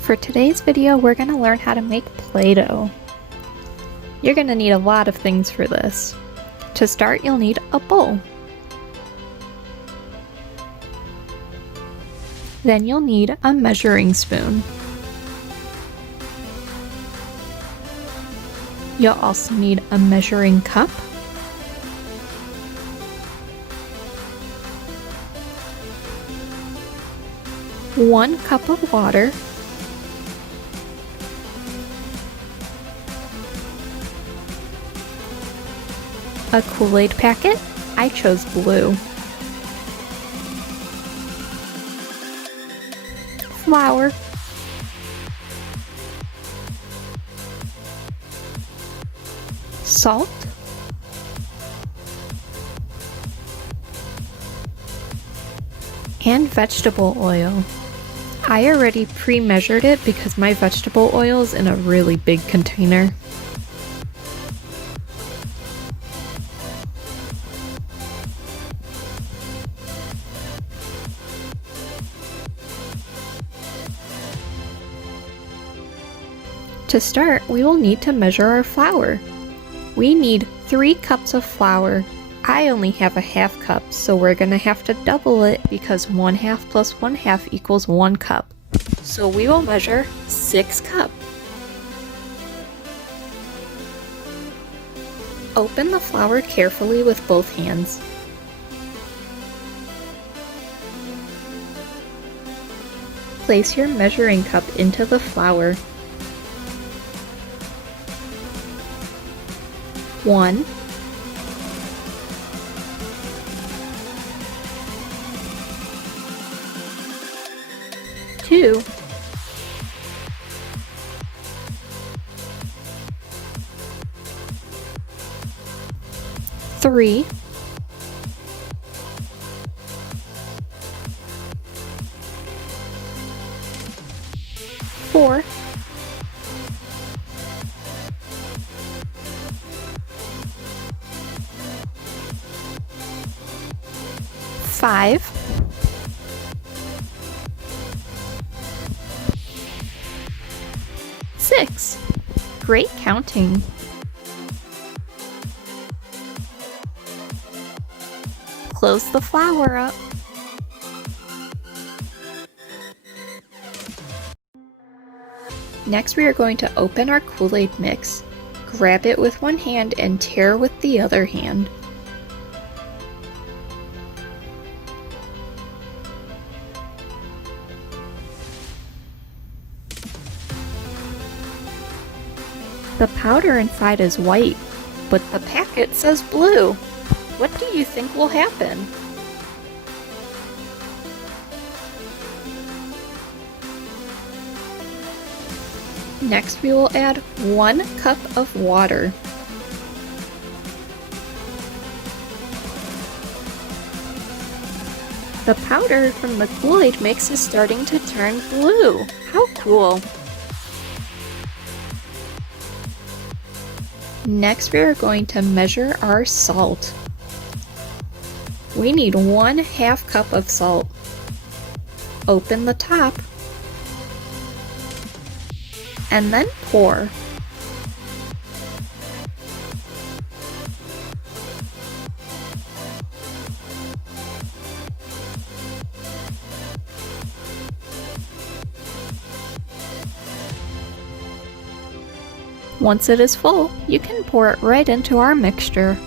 For today's video, we're going to learn how to make Play-Doh. You're going to need a lot of things for this. To start, you'll need a bowl. Then you'll need a measuring spoon. You'll also need a measuring cup, one cup of water, a Kool-Aid packet. I chose blue. Flour. Salt. And vegetable oil. I already pre-measured it because my vegetable oil is in a really big container. To start, we will need to measure our flour. We need 3 cups of flour. I only have a half cup, so we're gonna have to double it because 1/2 plus 1/2 equals 1 cup. So we will measure 6 cups. Open the flour carefully with both hands. Place your measuring cup into the flour. 1, 2, 3, 4, 5, 6. Great counting. Close the flour up. Next, we are going to open our Kool-Aid mix. Grab it with one hand and tear with the other hand. The powder inside is white, but the packet says blue. What do you think will happen? Next, we will add 1 cup of water. The powder from the Kool-Aid mix is starting to turn blue. How cool! Next, we are going to measure our salt. We need 1/2 cup of salt. Open the top and then pour. Once it is full, you can pour it right into our mixture.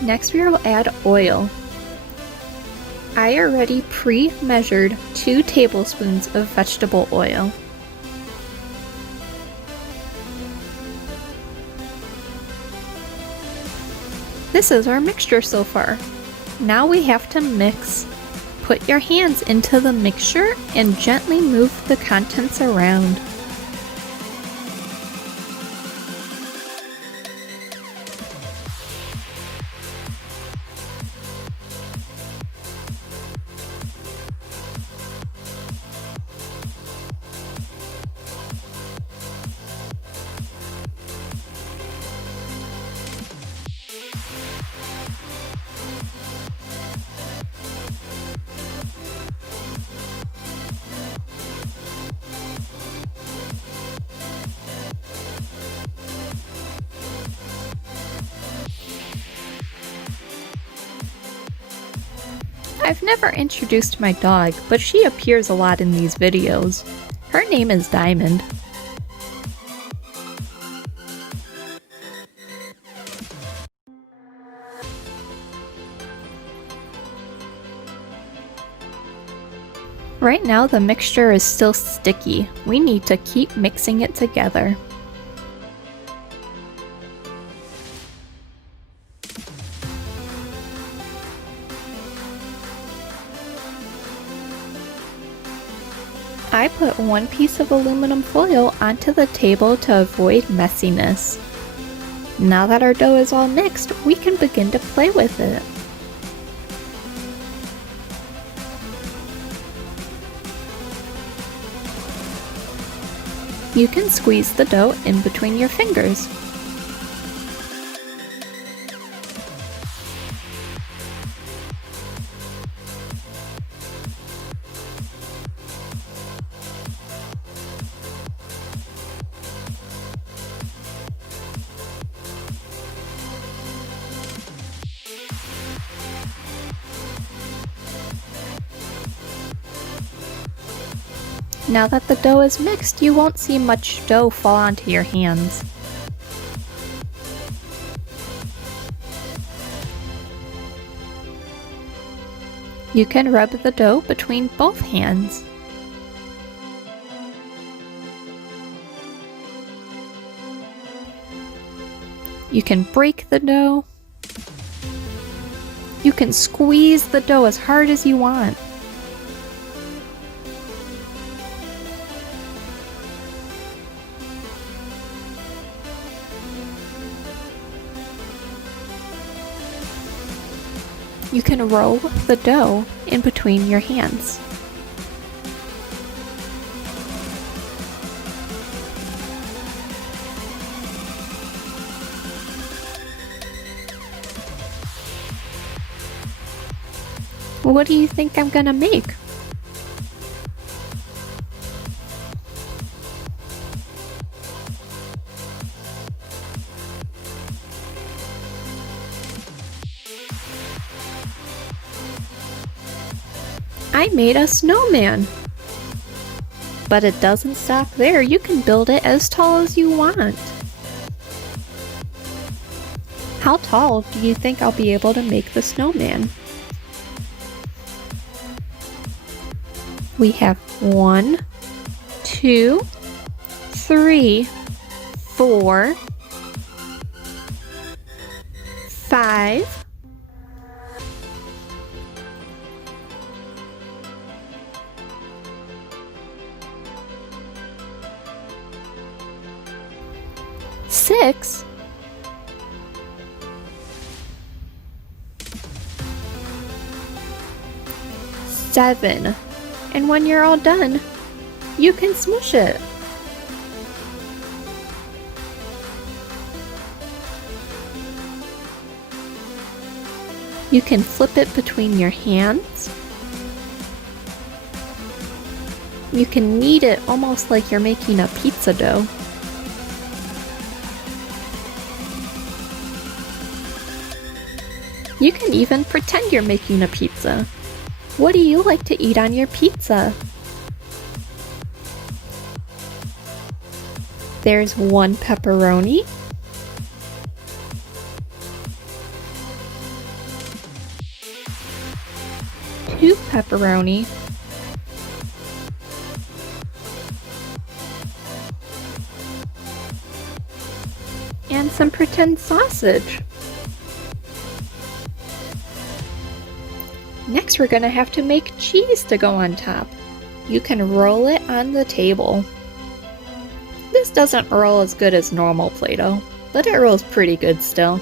Next, we will add oil. I already pre-measured 2 tablespoons of vegetable oil. This is our mixture so far. Now we have to mix. Put your hands into the mixture and gently move the contents around. I've never introduced my dog, but she appears a lot in these videos. Her name is Diamond. Right now the mixture is still sticky. We need to keep mixing it together. I put one piece of aluminum foil onto the table to avoid messiness. Now that our dough is all mixed, we can begin to play with it. You can squeeze the dough in between your fingers. Now that the dough is mixed, you won't see much dough fall onto your hands. You can rub the dough between both hands. You can break the dough. You can squeeze the dough as hard as you want. You can roll the dough in between your hands. What do you think I'm gonna make? I made a snowman! But it doesn't stop there, you can build it as tall as you want. How tall do you think I'll be able to make the snowman? We have 1, 2, 3, 4, 5, 6, 7, and when you're all done, you can smush it. You can flip it between your hands. You can knead it almost like you're making a pizza dough. You can even pretend you're making a pizza. What do you like to eat on your pizza? There's 1 pepperoni. 2 pepperoni. And some pretend sausage. Next, we're gonna have to make cheese to go on top. You can roll it on the table. This doesn't roll as good as normal Play-Doh, but it rolls pretty good still.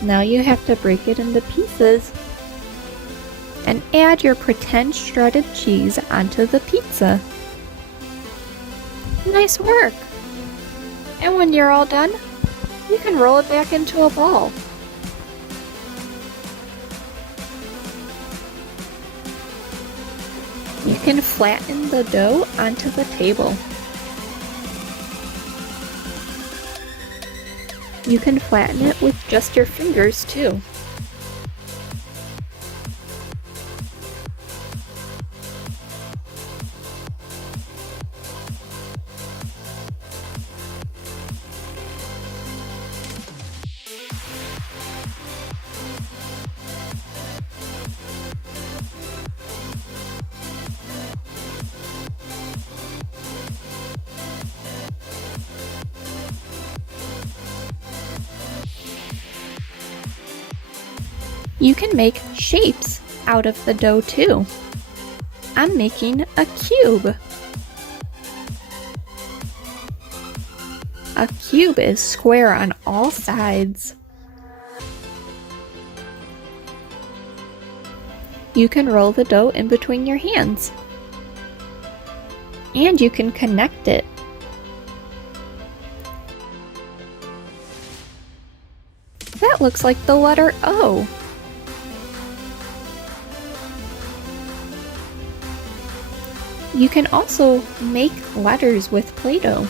Now you have to break it into pieces and add your pretend shredded cheese onto the pizza. Nice work! And when you're all done, you can roll it back into a ball. You can flatten the dough onto the table. You can flatten it with just your fingers too. You can make shapes out of the dough too. I'm making a cube. A cube is square on all sides. You can roll the dough in between your hands. And you can connect it. That looks like the letter O. You can also make letters with Play-Doh.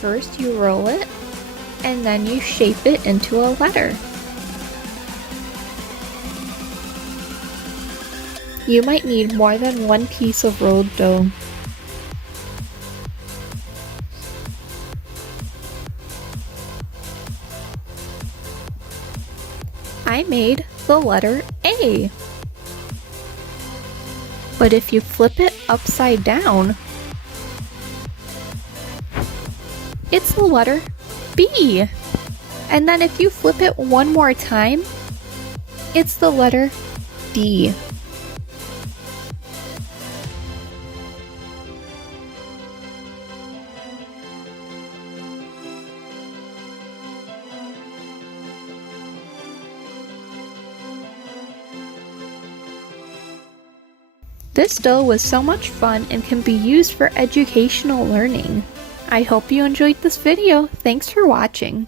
First you roll it, and then you shape it into a letter. You might need more than one piece of rolled dough. I made the letter A. But if you flip it upside down, it's the letter B. And then if you flip it one more time, it's the letter D. This dough was so much fun and can be used for educational learning. I hope you enjoyed this video. Thanks for watching.